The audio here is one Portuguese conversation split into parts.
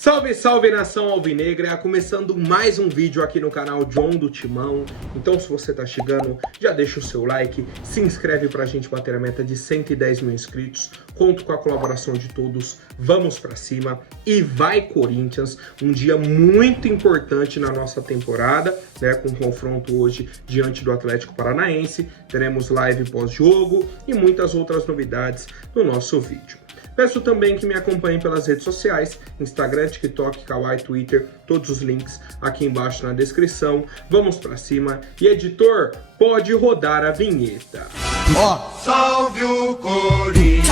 Salve, salve nação alvinegra, começando mais um vídeo aqui no canal John do Timão. Então se você tá chegando, já deixa o seu like, se inscreve pra gente bater a meta de 110 mil inscritos. Conto com a colaboração de todos, vamos pra cima e vai Corinthians. Um dia muito importante na nossa temporada, né, com confronto hoje diante do Atlético Paranaense. Teremos live pós-jogo e muitas outras novidades no nosso vídeo. Peço também que me acompanhem pelas redes sociais, Instagram, TikTok, Kawaii, Twitter, todos os links aqui embaixo na descrição. Vamos pra cima e editor, pode rodar a vinheta. Salve o Corinthians!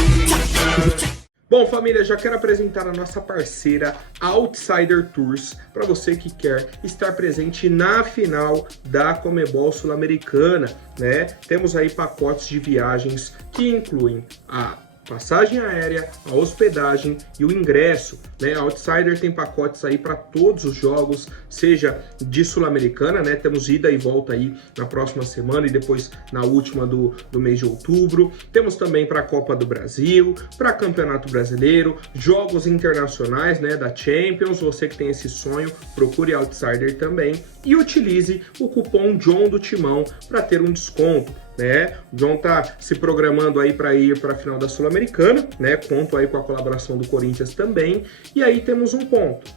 Bom, família, já quero apresentar a nossa parceira Outsider Tours para você que quer estar presente na final da Conmebol Sul-Americana, né? Temos aí pacotes de viagens que incluem a passagem aérea, a hospedagem e o ingresso, né? A Outsider tem pacotes aí para todos os jogos, seja de Sul-Americana, né? Temos ida e volta aí na próxima semana e depois na última do mês de outubro. Temos também para a Copa do Brasil, para Campeonato Brasileiro, jogos internacionais, né? Da Champions. Você que tem esse sonho, procure a Outsider também e utilize o cupom John do Timão para ter um desconto, né? O John tá se programando aí para ir para a final da Sul-Americana, né? Conto aí com a colaboração do Corinthians também. E aí temos um ponto.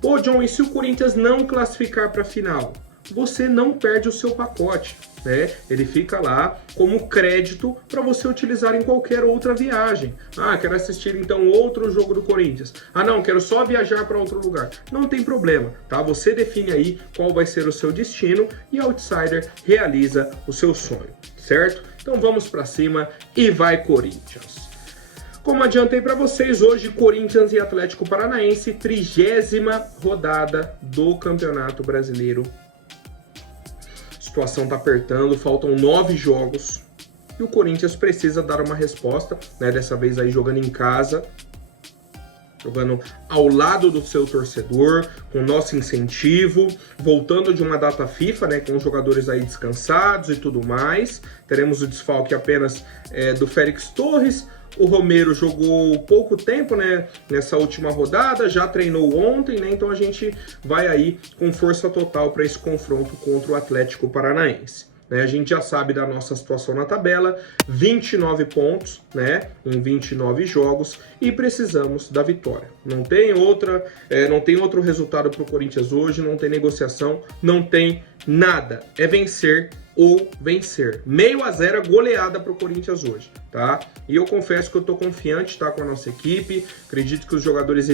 Pô, John, e se o Corinthians não classificar para a final? Você não perde o seu pacote, né? Ele fica lá como crédito para você utilizar em qualquer outra viagem. Ah, quero assistir então outro jogo do Corinthians. Ah, não, quero só viajar para outro lugar. Não tem problema, tá? Você define aí qual vai ser o seu destino e a Outsider realiza o seu sonho, certo? Então vamos para cima e vai Corinthians! Como adiantei para vocês, hoje Corinthians e Atlético Paranaense, 30ª rodada do Campeonato Brasileiro. A situação tá apertando, faltam 9 jogos e o Corinthians precisa dar uma resposta, né? Dessa vez aí jogando em casa, jogando ao lado do seu torcedor, com nosso incentivo, voltando de uma data FIFA, né, com os jogadores aí descansados e tudo mais. Teremos o desfalque apenas do Félix Torres. O Romero jogou pouco tempo, né, nessa última rodada, já treinou ontem, né, então a gente vai aí com força total para esse confronto contra o Atlético Paranaense. A gente já sabe da nossa situação na tabela, 29 pontos, né, em 29 jogos e precisamos da vitória. Não tem outro resultado para o Corinthians hoje, não tem negociação, não tem nada. É vencer ou vencer. 0-0 goleada para o Corinthians hoje, tá? E eu confesso que eu tô confiante, tá, com a nossa equipe. Acredito que os jogadores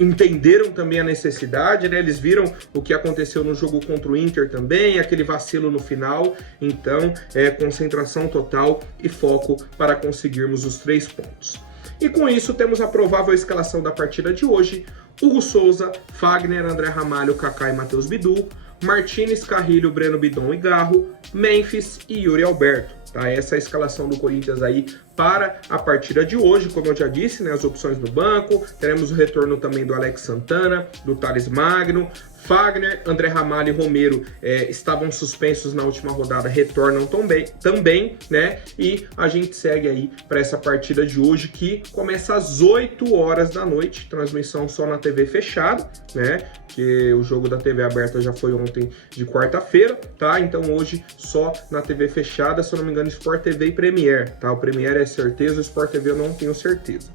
entenderam também a necessidade, né? Eles viram o que aconteceu no jogo contra o Inter também, aquele vacilo no final. Então, concentração total e foco para conseguirmos os 3 pontos. E com isso, temos a provável escalação da partida de hoje. Hugo Souza, Fagner, André Ramalho, Kaká e Matheus Bidu, Martínez, Carrilho, Breno Bidon e Garro, Memphis e Yuri Alberto. Tá? Essa é a escalação do Corinthians aí para a partida de hoje, como eu já disse, né, as opções no banco. Teremos o retorno também do Alex Santana, do Thales Magno. Fagner, André Ramalho e Romero estavam suspensos na última rodada, retornam também, né? E a gente segue aí para essa partida de hoje que começa às 8 horas da noite, transmissão só na TV fechada, né? Que o jogo da TV aberta já foi ontem de quarta-feira, tá? Então hoje só na TV fechada, se eu não me engano, Sport TV e Premiere, tá? O Premiere é certeza, o Sport TV eu não tenho certeza.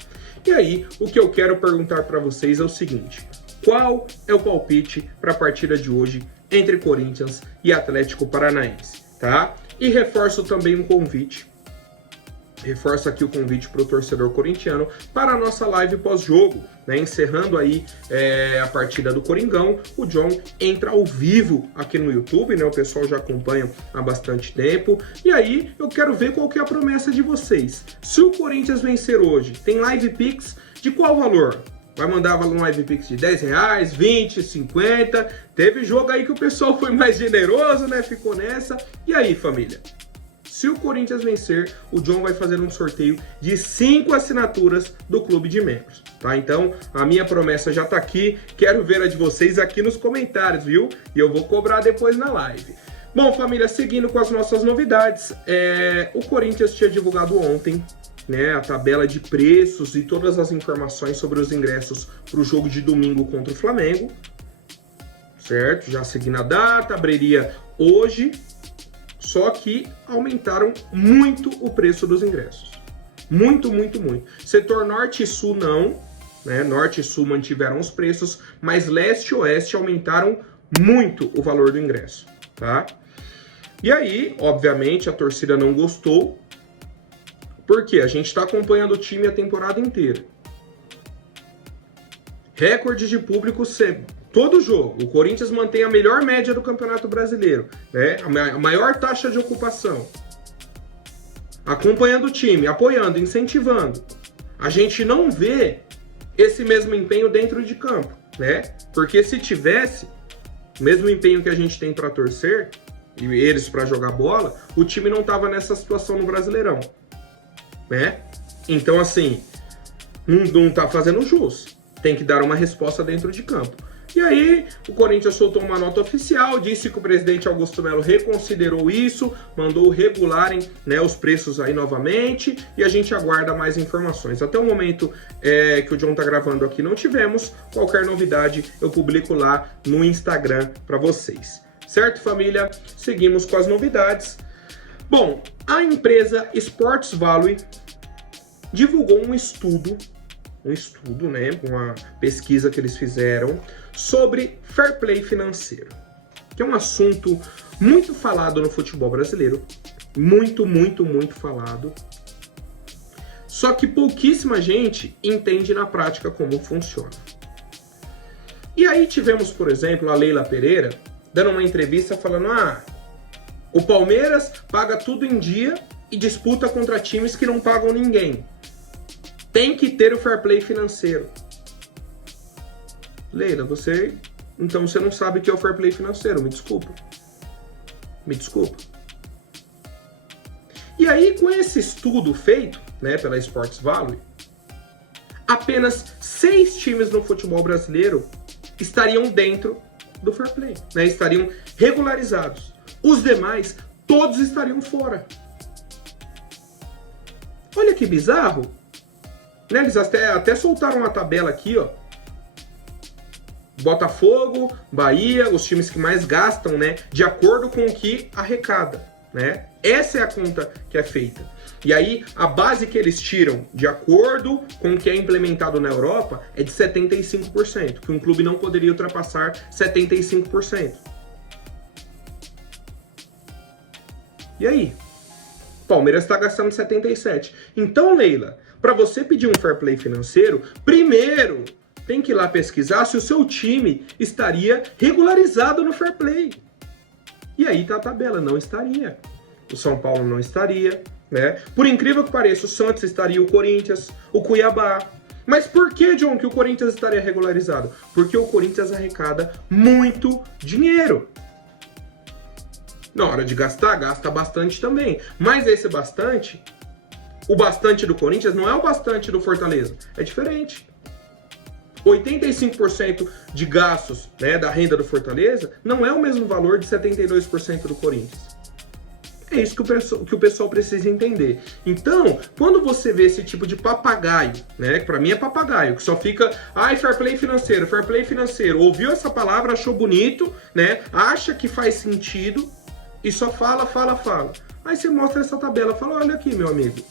E aí, o que eu quero perguntar para vocês é o seguinte: qual é o palpite para a partida de hoje entre Corinthians e Atlético Paranaense, tá? E reforço também um convite. Reforço aqui o convite para o torcedor corintiano para a nossa live pós-jogo, né? Encerrando aí a partida do Coringão, o John entra ao vivo aqui no YouTube, né? O pessoal já acompanha há bastante tempo. E aí eu quero ver qual que é a promessa de vocês. Se o Corinthians vencer hoje, tem live Pix de qual valor? Vai mandar um live Pix de R$10, 20, 50. Teve jogo aí que o pessoal foi mais generoso, né? Ficou nessa. E aí, família? Se o Corinthians vencer, o John vai fazer um sorteio de 5 assinaturas do clube de membros, tá? Então, a minha promessa já tá aqui. Quero ver a de vocês aqui nos comentários, viu? E eu vou cobrar depois na live. Bom, família, seguindo com as nossas novidades, o Corinthians tinha divulgado ontem né, a tabela de preços e todas as informações sobre os ingressos para o jogo de domingo contra o Flamengo, certo? Já seguindo a data, abriria hoje, só que aumentaram muito o preço dos ingressos. Muito, muito, muito. Setor Norte e Sul não, né? Norte e Sul mantiveram os preços, mas Leste e Oeste aumentaram muito o valor do ingresso, tá? E aí, obviamente, a torcida não gostou, porque a gente está acompanhando o time a temporada inteira. Recorde de público sempre. Todo jogo. O Corinthians mantém a melhor média do Campeonato Brasileiro, né? A maior taxa de ocupação. Acompanhando o time, apoiando, incentivando. A gente não vê esse mesmo empenho dentro de campo, né? Porque se tivesse o mesmo empenho que a gente tem para torcer e eles para jogar bola, o time não tava nessa situação no Brasileirão, né? Então, assim, não tá fazendo jus. Tem que dar uma resposta dentro de campo. E aí, o Corinthians soltou uma nota oficial, disse que o presidente Augusto Melo reconsiderou isso, mandou regularem, né, os preços aí novamente, e a gente aguarda mais informações. Até o momento que o John tá gravando aqui não tivemos, qualquer novidade eu publico lá no Instagram para vocês. Certo, família? Seguimos com as novidades. Bom, a empresa Sports Value divulgou um estudo, né, uma pesquisa que eles fizeram sobre fair play financeiro, que é um assunto muito falado no futebol brasileiro, muito, muito, muito falado, só que pouquíssima gente entende na prática como funciona. E aí tivemos, por exemplo, a Leila Pereira dando uma entrevista falando: o Palmeiras paga tudo em dia e disputa contra times que não pagam ninguém. Tem que ter o fair play financeiro. Leila, então você não sabe o que é o fair play financeiro, me desculpa. Me desculpa. E aí, com esse estudo feito, né, pela Sports Value, apenas 6 times no futebol brasileiro estariam dentro do fair play, né, estariam regularizados. Os demais, todos estariam fora. Olha que bizarro. Né, eles até soltaram uma tabela aqui, ó. Botafogo, Bahia, os times que mais gastam, né, de acordo com o que arrecada, né? Essa é a conta que é feita. E aí, a base que eles tiram, de acordo com o que é implementado na Europa, é de 75%, que um clube não poderia ultrapassar 75%. E aí? Palmeiras está gastando 77%. Então, Leila, para você pedir um fair play financeiro, primeiro tem que ir lá pesquisar se o seu time estaria regularizado no fair play. E aí tá a tabela, não estaria. O São Paulo não estaria, né? Por incrível que pareça, o Santos estaria, o Corinthians, o Cuiabá. Mas por que, John, que o Corinthians estaria regularizado? Porque o Corinthians arrecada muito dinheiro. Na hora de gastar, gasta bastante também. Mas esse bastante, o bastante do Corinthians não é o bastante do Fortaleza. É diferente. 85% de gastos, né, da renda do Fortaleza não é o mesmo valor de 72% do Corinthians. É isso que o pessoal precisa entender. Então, quando você vê esse tipo de papagaio, né, que pra mim é papagaio, que só fica, fair play financeiro, ouviu essa palavra, achou bonito, né, acha que faz sentido e só fala. Aí você mostra essa tabela, fala: olha aqui, meu amigo,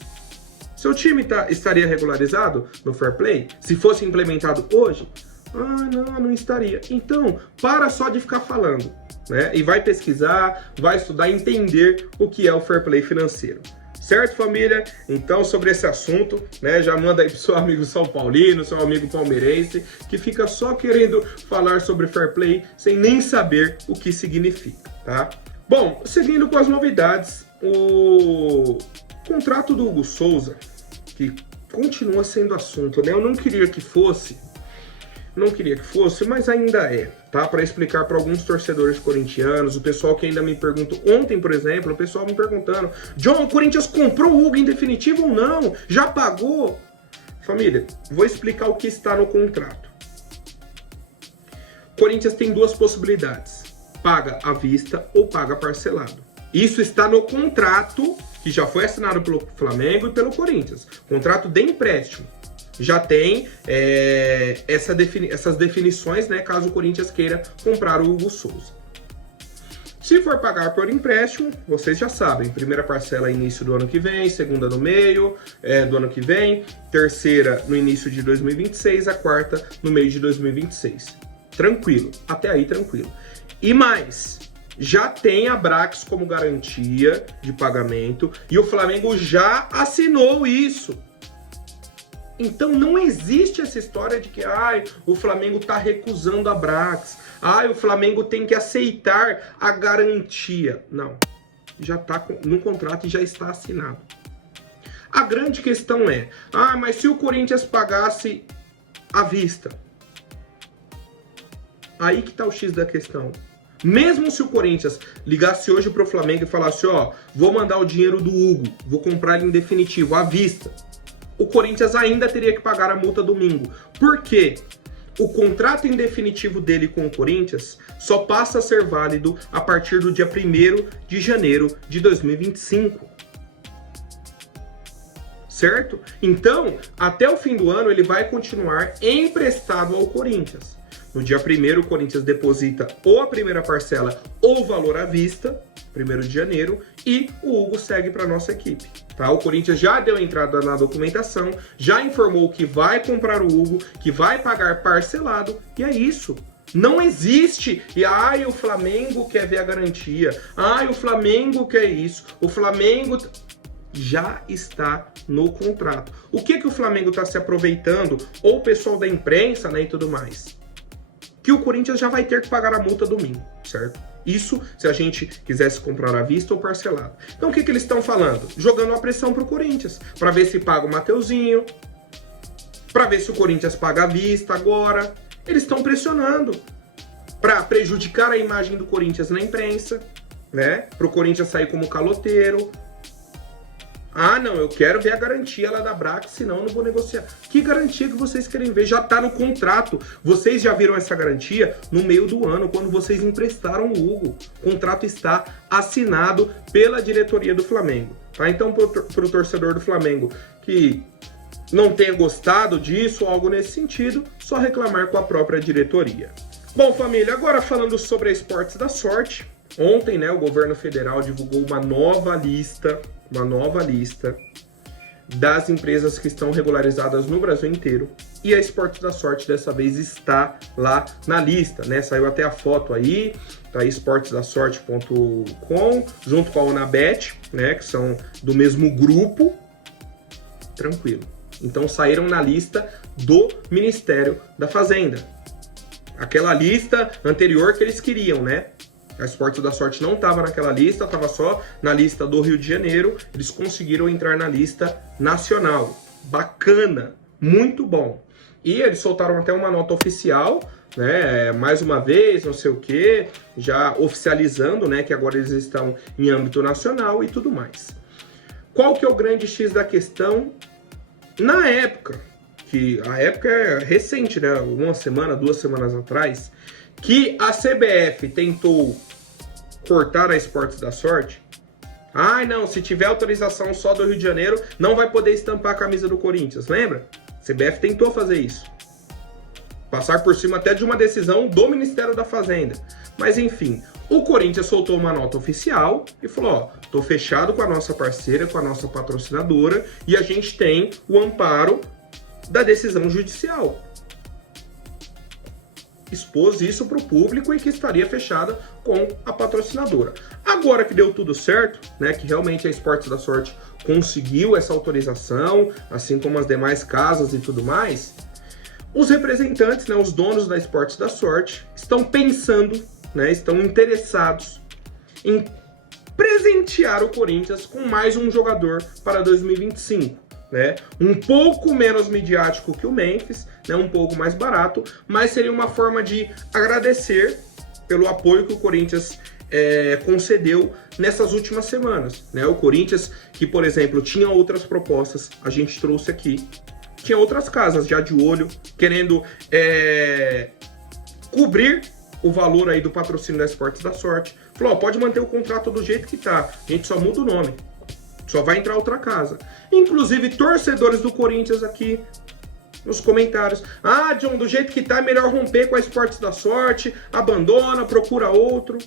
seu time estaria regularizado no fair play? Se fosse implementado hoje? Não estaria. Então, para só de ficar falando, né? E vai pesquisar, vai estudar, entender o que é o fair play financeiro. Certo, família? Então, sobre esse assunto, né, já manda aí pro seu amigo São Paulino, seu amigo palmeirense, que fica só querendo falar sobre fair play sem nem saber o que significa, tá? Bom, seguindo com as novidades, o contrato do Hugo Souza, que continua sendo assunto, né? Eu não queria que fosse, mas ainda é, tá? Para explicar para alguns torcedores corintianos, o pessoal que ainda me perguntou, ontem, por exemplo, o pessoal me perguntando: John, o Corinthians comprou o Hugo em definitivo ou não? Já pagou? Família, vou explicar o que está no contrato. O Corinthians tem duas possibilidades: paga à vista ou paga parcelado. Isso está no contrato que já foi assinado pelo Flamengo e pelo Corinthians. Contrato de empréstimo. Já tem essas definições, né, caso o Corinthians queira comprar o Hugo Souza. Se for pagar por empréstimo, vocês já sabem, primeira parcela início do ano que vem, segunda no meio do ano que vem, terceira no início de 2026, a quarta no meio de 2026. Tranquilo, até aí tranquilo. E mais, já tem a Brax como garantia de pagamento e o Flamengo já assinou isso. Então não existe essa história de que o Flamengo está recusando a Brax, o Flamengo tem que aceitar a garantia. Não, já está no contrato e já está assinado. A grande questão é, mas se o Corinthians pagasse à vista? Aí que está o X da questão. Mesmo se o Corinthians ligasse hoje para o Flamengo e falasse, vou mandar o dinheiro do Hugo, vou comprar ele em definitivo, à vista, o Corinthians ainda teria que pagar a multa domingo. Por quê? O contrato em definitivo dele com o Corinthians só passa a ser válido a partir do dia 1º de janeiro de 2025. Certo? Então, até o fim do ano, ele vai continuar emprestado ao Corinthians. No dia 1º, o Corinthians deposita ou a primeira parcela ou o valor à vista, 1º de janeiro, e o Hugo segue para a nossa equipe. Tá? O Corinthians já deu entrada na documentação, já informou que vai comprar o Hugo, que vai pagar parcelado, e é isso. Não existe, o Flamengo quer ver a garantia, o Flamengo quer isso, o Flamengo... Já está no contrato. O que o Flamengo está se aproveitando, ou o pessoal da imprensa, né, e tudo mais? Que o Corinthians já vai ter que pagar a multa domingo, certo? Isso se a gente quisesse comprar à vista ou parcelado. Então o que eles estão falando? Jogando uma pressão pro Corinthians, para ver se paga o Mateuzinho, para ver se o Corinthians paga à vista agora. Eles estão pressionando para prejudicar a imagem do Corinthians na imprensa, né? Para o Corinthians sair como caloteiro. Não, eu quero ver a garantia lá da Brax, senão eu não vou negociar. Que garantia que vocês querem ver? Já tá no contrato. Vocês já viram essa garantia no meio do ano, quando vocês emprestaram o Hugo. O contrato está assinado pela diretoria do Flamengo. Tá? Então, pro torcedor do Flamengo que não tenha gostado disso ou algo nesse sentido, só reclamar com a própria diretoria. Bom, família, agora falando sobre a Esportes da Sorte. Ontem, né, o governo federal divulgou uma nova lista das empresas que estão regularizadas no Brasil inteiro, e a Esportes da Sorte dessa vez está lá na lista, né? Saiu até a foto aí, tá aí esportesdasorte.com, junto com a Unabet, né, que são do mesmo grupo. Tranquilo. Então saíram na lista do Ministério da Fazenda. Aquela lista anterior que eles queriam, né? A Esportes da Sorte não estava naquela lista, estava só na lista do Rio de Janeiro. Eles conseguiram entrar na lista nacional. Bacana, muito bom. E eles soltaram até uma nota oficial, né? Mais uma vez, não sei o quê, já oficializando, né, que agora eles estão em âmbito nacional e tudo mais. Qual que é o grande X da questão? Na época, que a época é recente, né? 1 semana, 2 semanas atrás, que a CBF tentou cortar a Esportes da Sorte. Não, se tiver autorização só do Rio de Janeiro, não vai poder estampar a camisa do Corinthians, lembra? A CBF tentou fazer isso. Passar por cima até de uma decisão do Ministério da Fazenda. Mas enfim, o Corinthians soltou uma nota oficial e falou, tô fechado com a nossa parceira, com a nossa patrocinadora, e a gente tem o amparo da decisão judicial. Expôs isso para o público e que estaria fechada com a patrocinadora. Agora que deu tudo certo, né, que realmente a Esportes da Sorte conseguiu essa autorização, assim como as demais casas e tudo mais, os representantes, né, os donos da Esportes da Sorte, estão pensando, né, estão interessados em presentear o Corinthians com mais um jogador para 2025. Né? Um pouco menos midiático que o Memphis, né? Um pouco mais barato, mas seria uma forma de agradecer pelo apoio que o Corinthians concedeu nessas últimas semanas, né? O Corinthians, que por exemplo tinha outras propostas, a gente trouxe aqui, tinha outras casas já de olho, querendo cobrir o valor aí do patrocínio da Esportes da Sorte. Falou, pode manter o contrato do jeito que tá, a gente só muda o nome. Só vai entrar outra casa. Inclusive, torcedores do Corinthians aqui nos comentários. Ah, John, do jeito que tá, é melhor romper com a Esportes da Sorte, abandona, procura outro.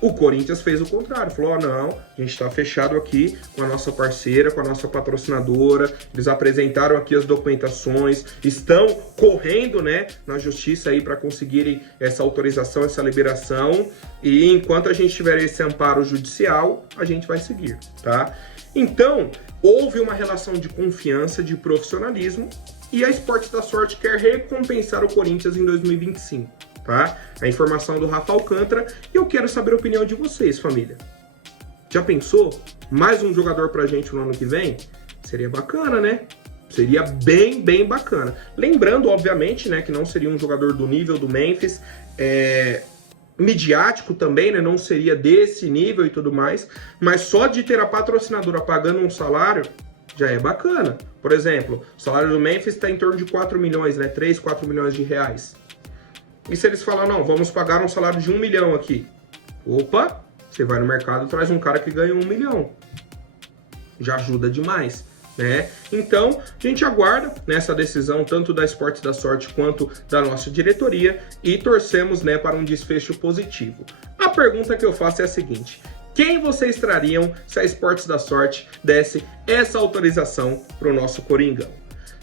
O Corinthians fez o contrário, falou, não, a gente está fechado aqui com a nossa parceira, com a nossa patrocinadora, eles apresentaram aqui as documentações, estão correndo, né, na justiça aí para conseguirem essa autorização, essa liberação, e enquanto a gente tiver esse amparo judicial, a gente vai seguir, tá? Então, houve uma relação de confiança, de profissionalismo, e a Esportes da Sorte quer recompensar o Corinthians em 2025. Tá? A informação do Rafa Alcântara e eu quero saber a opinião de vocês, família. Já pensou? Mais um jogador pra gente no ano que vem? Seria bacana, né? Seria bem bacana. Lembrando, obviamente, né, que não seria um jogador do nível do Memphis, midiático também, né? Não seria desse nível e tudo mais, mas só de ter a patrocinadora pagando um salário já é bacana. Por exemplo, o salário do Memphis está em torno de 4 milhões, né? 3, 4 milhões de reais. E se eles falam, não, vamos pagar um salário de 1 milhão aqui. Opa, você vai no mercado e traz um cara que ganha 1 milhão. Já ajuda demais, né? Então, a gente aguarda nessa decisão, tanto da Esportes da Sorte quanto da nossa diretoria, e torcemos, né, para um desfecho positivo. A pergunta que eu faço é a seguinte: quem vocês trariam se a Esportes da Sorte desse essa autorização para o nosso Coringão?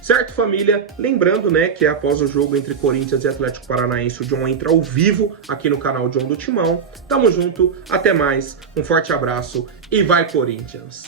Certo, família? Lembrando, né, que após o jogo entre Corinthians e Atlético Paranaense, o John entra ao vivo aqui no canal John do Timão. Tamo junto, até mais, um forte abraço e vai Corinthians!